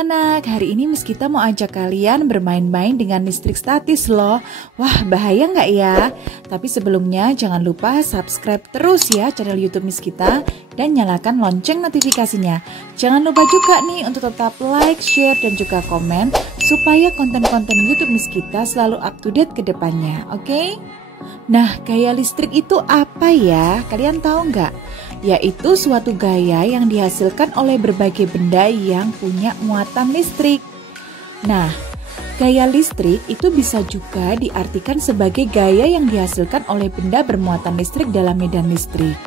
anak-anak, hari ini Miss Gita mau ajak kalian bermain-main dengan listrik statis loh. Wah, bahaya nggak ya? Tapi sebelumnya jangan lupa subscribe terus ya channel YouTube Miss Gita dan nyalakan lonceng notifikasinya. Jangan lupa juga nih untuk tetap like, share, dan juga komen supaya konten-konten YouTube Miss Gita selalu up to date ke depannya, oke? Nah, gaya listrik itu apa ya? Kalian tahu nggak? Yaitu suatu gaya yang dihasilkan oleh berbagai benda yang punya muatan listrik. Nah, gaya listrik itu bisa juga diartikan sebagai gaya yang dihasilkan oleh benda bermuatan listrik dalam medan listrik.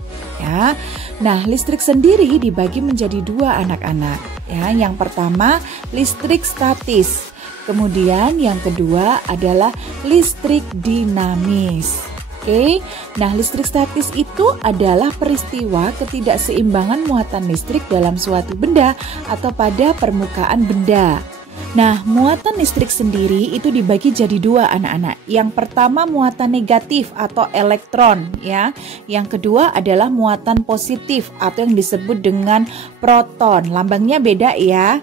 Ya, nah listrik sendiri dibagi menjadi dua anak-anak. Ya, yang pertama listrik statis, kemudian yang kedua adalah listrik dinamis. Oke, nah listrik statis itu adalah peristiwa ketidakseimbangan muatan listrik dalam suatu benda atau pada permukaan benda. Nah, muatan listrik sendiri itu dibagi jadi dua anak-anak. Yang pertama muatan negatif atau elektron ya. Yang kedua adalah muatan positif atau yang disebut dengan proton. Lambangnya beda ya.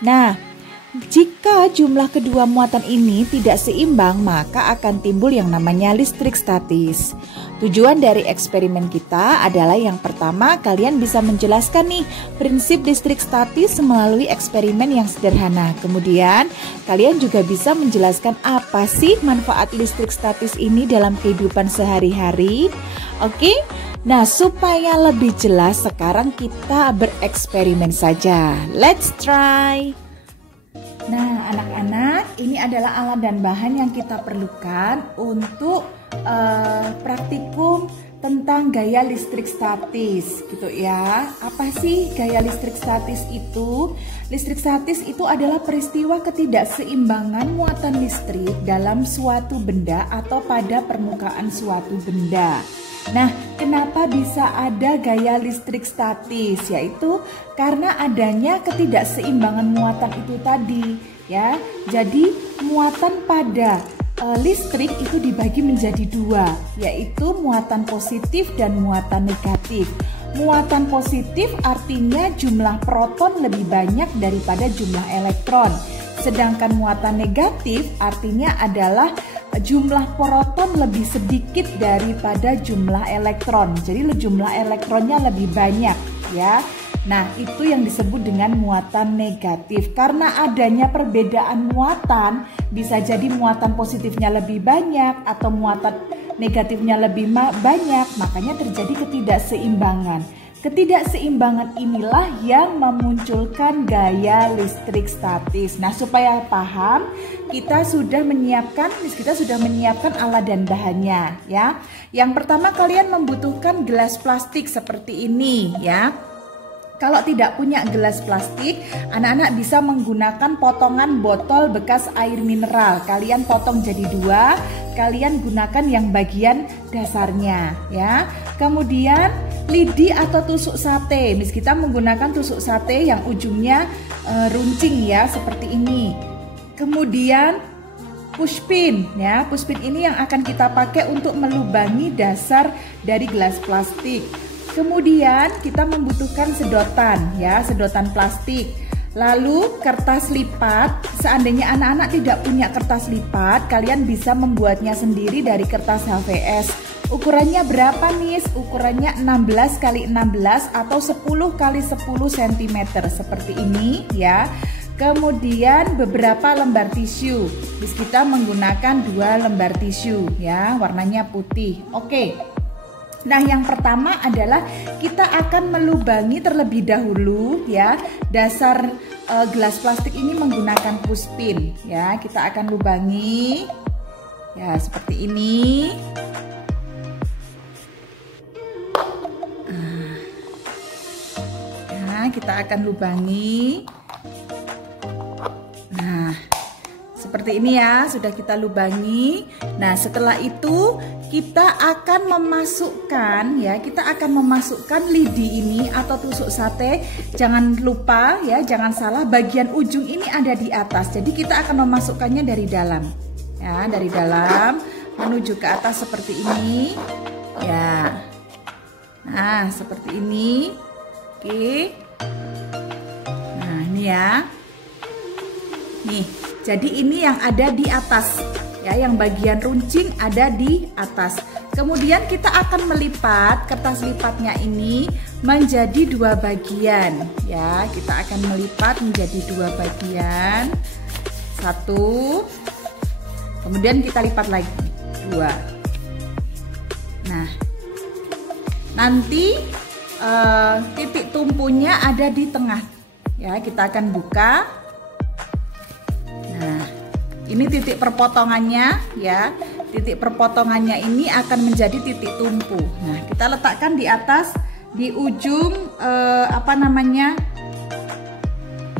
Nah, jika jumlah kedua muatan ini tidak seimbang, maka akan timbul yang namanya listrik statis. Tujuan dari eksperimen kita adalah yang pertama, kalian bisa menjelaskan nih prinsip listrik statis melalui eksperimen yang sederhana. Kemudian, kalian juga bisa menjelaskan apa sih manfaat listrik statis ini dalam kehidupan sehari-hari. Oke? Nah, supaya lebih jelas, sekarang kita bereksperimen saja. Let's try! Nah, anak-anak, ini adalah alat dan bahan yang kita perlukan untuk praktikum tentang gaya listrik statis, gitu ya. Apa sih gaya listrik statis itu? Listrik statis itu adalah peristiwa ketidakseimbangan muatan listrik dalam suatu benda atau pada permukaan suatu benda. Nah, kenapa bisa ada gaya listrik statis? Yaitu karena adanya ketidakseimbangan muatan itu tadi, ya. Jadi, muatan pada listrik itu dibagi menjadi dua, yaitu muatan positif dan muatan negatif. Muatan positif artinya jumlah proton lebih banyak daripada jumlah elektron. Sedangkan muatan negatif artinya adalah jumlah proton lebih sedikit daripada jumlah elektron. Jadi jumlah elektronnya lebih banyak ya. Nah, itu yang disebut dengan muatan negatif. Karena adanya perbedaan muatan, bisa jadi muatan positifnya lebih banyak atau muatan negatifnya lebih banyak, makanya terjadi ketidakseimbangan. Ketidakseimbangan inilah yang memunculkan gaya listrik statis. Nah, supaya paham, kita sudah menyiapkan alat dan bahannya ya. Yang pertama, kalian membutuhkan gelas plastik seperti ini ya. Kalau tidak punya gelas plastik, anak-anak bisa menggunakan potongan botol bekas air mineral. Kalian potong jadi dua, kalian gunakan yang bagian dasarnya ya. Kemudian lidi atau tusuk sate. Miss kita menggunakan tusuk sate yang ujungnya runcing ya, seperti ini. Kemudian pushpin ya. Pushpin ini yang akan kita pakai untuk melubangi dasar dari gelas plastik. Kemudian kita membutuhkan sedotan ya, sedotan plastik. Lalu kertas lipat. Seandainya anak-anak tidak punya kertas lipat, kalian bisa membuatnya sendiri dari kertas HVS. Ukurannya berapa nih? Ukurannya 16 x 16 atau 10 x 10 cm seperti ini ya. Kemudian beberapa lembar tisu. Bis kita menggunakan 2 lembar tisu ya, warnanya putih. Oke. Nah, yang pertama adalah kita akan melubangi terlebih dahulu ya dasar gelas plastik ini menggunakan pushpin ya. Kita akan lubangi ya seperti ini. Nah, kita akan lubangi. Nah, seperti ini ya, sudah kita lubangi. Nah, setelah itu kita akan memasukkan lidi ini atau tusuk sate. Jangan lupa ya, jangan salah, bagian ujung ini ada di atas. Jadi kita akan memasukkannya dari dalam. Ya, dari dalam menuju ke atas seperti ini. Ya. Nah, seperti ini. Oke. Nah, ini ya. Nih, jadi ini yang ada di atas ya, yang bagian runcing ada di atas. Kemudian kita akan melipat kertas lipatnya ini menjadi dua bagian ya. Kita akan melipat menjadi dua bagian. Satu. Kemudian kita lipat lagi. Dua. Nah, nanti titik tumpunya ada di tengah ya. Kita akan buka. Nah, ini titik perpotongannya ya. Titik perpotongannya ini akan menjadi titik tumpu. Nah, kita letakkan di atas, di ujung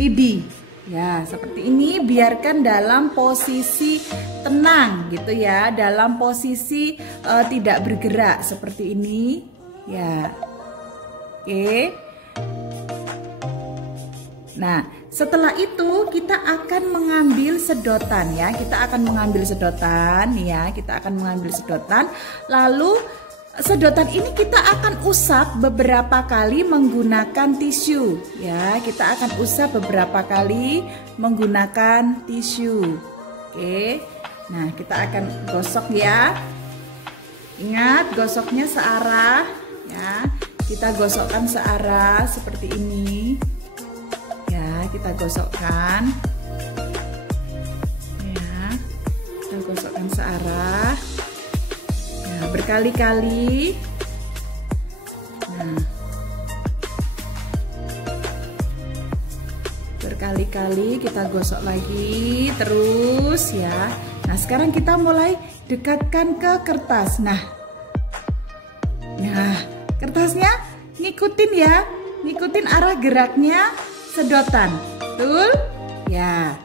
lidi. Ya, seperti ini. Biarkan dalam posisi tenang gitu ya, dalam posisi tidak bergerak seperti ini. Ya, oke. Nah, setelah itu kita akan mengambil sedotan ya. Kita akan mengambil sedotan ya. Kita akan mengambil sedotan. Lalu sedotan ini kita akan usap beberapa kali menggunakan tisu ya. Kita akan usap beberapa kali menggunakan tisu. Oke. Nah, kita akan gosok ya. Ingat, gosoknya searah ya. Kita gosokkan searah seperti ini. Kita gosokkan ya, kita gosokkan searah ya, berkali-kali. Nah, berkali-kali kita gosok lagi terus ya. Nah, sekarang kita mulai dekatkan ke kertas. Nah, kertasnya ngikutin ya, ngikutin arah geraknya sedotan, betul? Ya.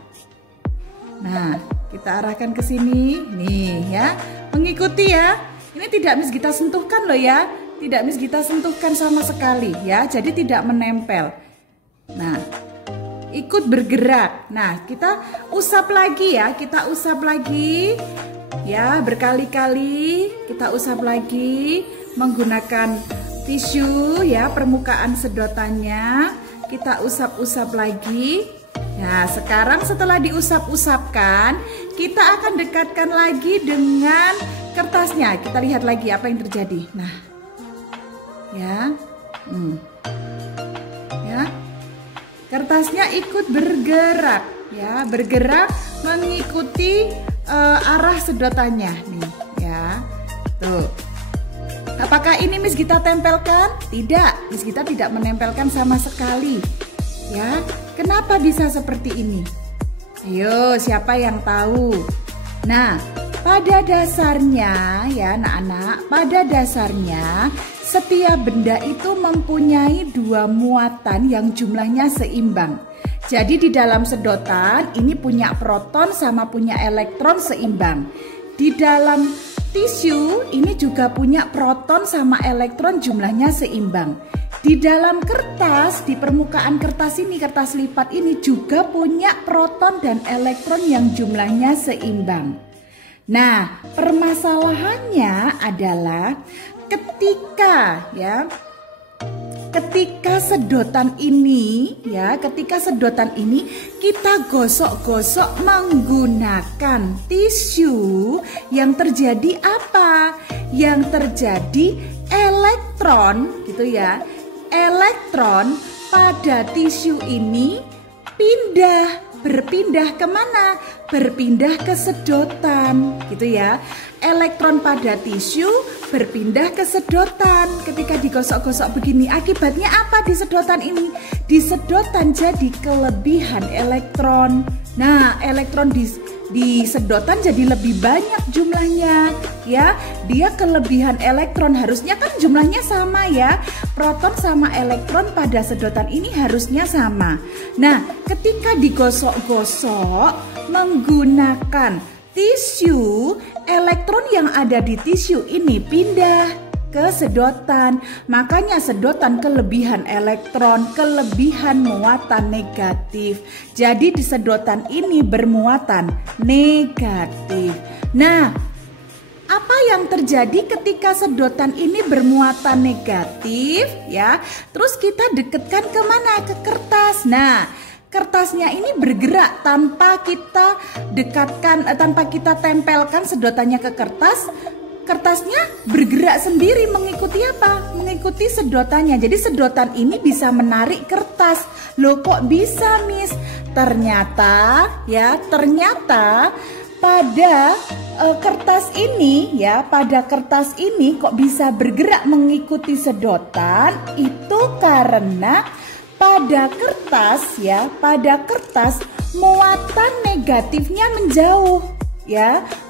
Nah, kita arahkan ke sini, nih ya, mengikuti ya. Ini tidak Miss Gita sentuhkan loh ya, tidak Miss Gita sentuhkan sama sekali ya, jadi tidak menempel. Nah, ikut bergerak. Nah, kita usap lagi ya, kita usap lagi, ya berkali-kali kita usap lagi menggunakan tisu ya, permukaan sedotannya. Kita usap-usap lagi. Nah, sekarang setelah diusap-usapkan, kita akan dekatkan lagi dengan kertasnya. Kita lihat lagi apa yang terjadi. Nah, ya, ya, kertasnya ikut bergerak, ya, bergerak mengikuti arah sedotannya, nih, ya, tuh. Apakah ini Miss Gita tempelkan? Tidak, Miss Gita tidak menempelkan sama sekali. Ya, kenapa bisa seperti ini? Ayo, siapa yang tahu? Nah, pada dasarnya ya anak-anak, pada dasarnya setiap benda itu mempunyai dua muatan yang jumlahnya seimbang. Jadi di dalam sedotan ini punya proton sama punya elektron seimbang. Di dalam tisu ini juga punya proton sama elektron jumlahnya seimbang. Di dalam kertas, di permukaan kertas ini, kertas lipat ini juga punya proton dan elektron yang jumlahnya seimbang. Nah, permasalahannya adalah ketika sedotan ini kita gosok-gosok menggunakan tisu, yang terjadi apa? Yang terjadi elektron gitu ya. Elektron pada tisu ini berpindah kemana? Berpindah ke sedotan gitu ya. Elektron pada tisu berpindah ke sedotan ketika digosok-gosok begini. Akibatnya apa di sedotan ini? Di sedotan jadi kelebihan elektron. Nah, elektron di sedotan jadi lebih banyak jumlahnya ya. Dia kelebihan elektron, harusnya kan jumlahnya sama ya. Proton sama elektron pada sedotan ini harusnya sama. Nah, ketika digosok-gosok menggunakan tisu, elektron yang ada di tisu ini pindah ke sedotan. Makanya sedotan kelebihan elektron, kelebihan muatan negatif. Jadi di sedotan ini bermuatan negatif. Nah, apa yang terjadi ketika sedotan ini bermuatan negatif ya? Terus kita dekatkan kemana? Ke kertas. Nah, kertasnya ini bergerak tanpa kita dekatkan, tanpa kita tempelkan sedotannya ke kertas. Kertasnya bergerak sendiri mengikuti apa? Mengikuti sedotannya. Jadi sedotan ini bisa menarik kertas. Loh kok bisa, Miss? Ternyata pada kertas ini pada kertas ini kok bisa bergerak mengikuti sedotan, itu karena pada kertas muatan negatifnya menjauh.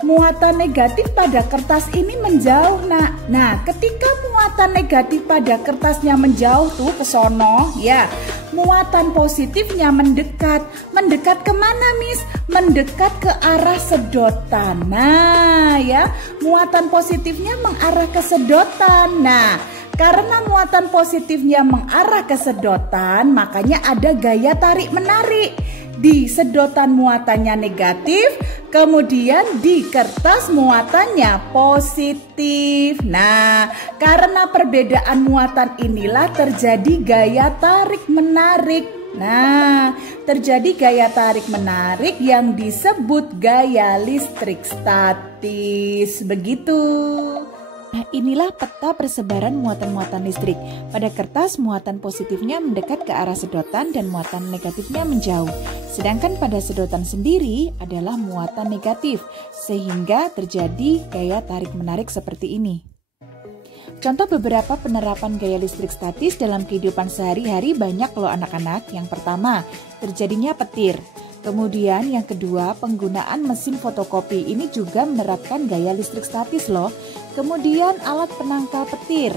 Muatan negatif pada kertas ini menjauh. Nah, ketika muatan negatif pada kertasnya menjauh tuh ke sono, muatan positifnya mendekat. Mendekat kemana, Miss? Mendekat ke arah sedotan. Nah, muatan positifnya mengarah ke sedotan. Nah, karena muatan positifnya mengarah ke sedotan, makanya ada gaya tarik-menarik. Di sedotan muatannya negatif, kemudian di kertas muatannya positif. Nah, karena perbedaan muatan inilah terjadi gaya tarik-menarik. Nah, terjadi gaya tarik-menarik yang disebut gaya listrik statis. Begitu. Nah, inilah peta persebaran muatan-muatan listrik. Pada kertas, muatan positifnya mendekat ke arah sedotan dan muatan negatifnya menjauh. Sedangkan pada sedotan sendiri adalah muatan negatif, sehingga terjadi gaya tarik-menarik seperti ini. Contoh beberapa penerapan gaya listrik statis dalam kehidupan sehari-hari banyak loh anak-anak. Yang pertama, terjadinya petir. Kemudian yang kedua, penggunaan mesin fotokopi ini juga menerapkan gaya listrik statis loh. Kemudian alat penangkal petir.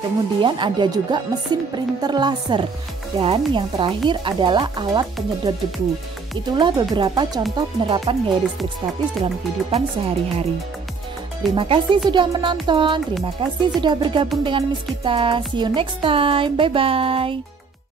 Kemudian ada juga mesin printer laser. Dan yang terakhir adalah alat penyedot debu. Itulah beberapa contoh penerapan gaya listrik statis dalam kehidupan sehari-hari. Terima kasih sudah menonton, terima kasih sudah bergabung dengan Miss kita. See you next time, bye-bye.